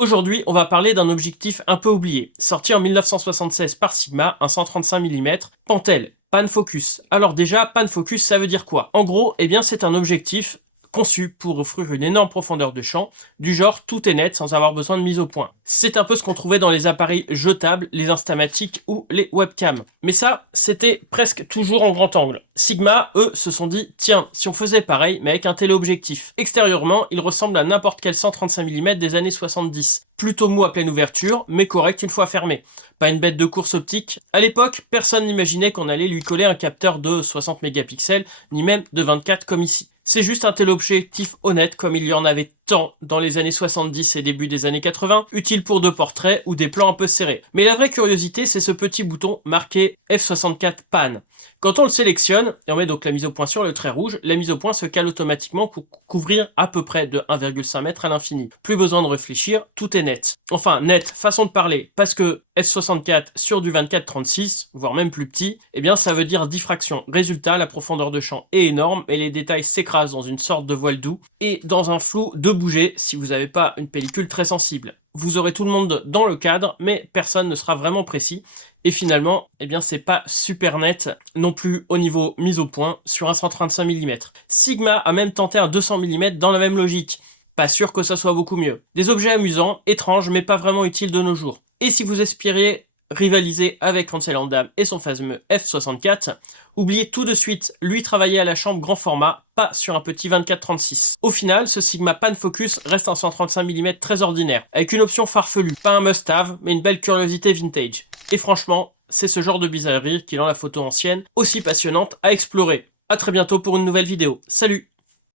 Aujourd'hui, on va parler d'un objectif un peu oublié. Sorti en 1976 par Sigma, un 135 mm, Pentel, Pan Focus. Alors déjà, Pan Focus, ça veut dire quoi? En gros, c'est un objectif conçu pour offrir une énorme profondeur de champ, du genre tout est net sans avoir besoin de mise au point. C'est un peu ce qu'on trouvait dans les appareils jetables, les Instamatic ou les webcams. Mais ça, c'était presque toujours en grand angle. Sigma, eux, se sont dit, tiens, si on faisait pareil, mais avec un téléobjectif. Extérieurement, il ressemble à n'importe quel 135 mm des années 70. Plutôt mou à pleine ouverture, mais correct une fois fermé. Pas une bête de course optique. À l'époque, personne n'imaginait qu'on allait lui coller un capteur de 60 mégapixels, ni même de 24 comme ici. C'est juste un téléobjectif honnête comme il y en avait tant dans les années 70 et début des années 80, utile pour de portraits ou des plans un peu serrés. Mais la vraie curiosité, c'est ce petit bouton marqué F64 Pan. Quand on le sélectionne, et on met donc la mise au point sur le trait rouge, la mise au point se cale automatiquement pour couvrir à peu près de 1,5 m à l'infini. Plus besoin de réfléchir, tout est net. Enfin, net, façon de parler, parce que F64 sur du 24-36, voire même plus petit, ça veut dire diffraction. Résultat, la profondeur de champ est énorme et les détails s'écrasent dans une sorte de voile doux et dans un flou de bouger si vous n'avez pas une pellicule très sensible. Vous aurez tout le monde dans le cadre, mais personne ne sera vraiment précis. Et finalement, c'est pas super net non plus au niveau mise au point sur un 135 mm. Sigma a même tenté un 200 mm dans la même logique. Pas sûr que ça soit beaucoup mieux. Des objets amusants, étranges, mais pas vraiment utiles de nos jours. Et si vous aspiriez rivaliser avec Ansel Landam et son fameux F64, oubliez tout de suite, lui travailler à la chambre grand format, pas sur un petit 24-36. Au final, ce Sigma Pan Focus reste un 135 mm très ordinaire, avec une option farfelue, pas un must-have, mais une belle curiosité vintage. Et franchement, c'est ce genre de bizarrerie qui rend la photo ancienne aussi passionnante à explorer. A très bientôt pour une nouvelle vidéo. Salut!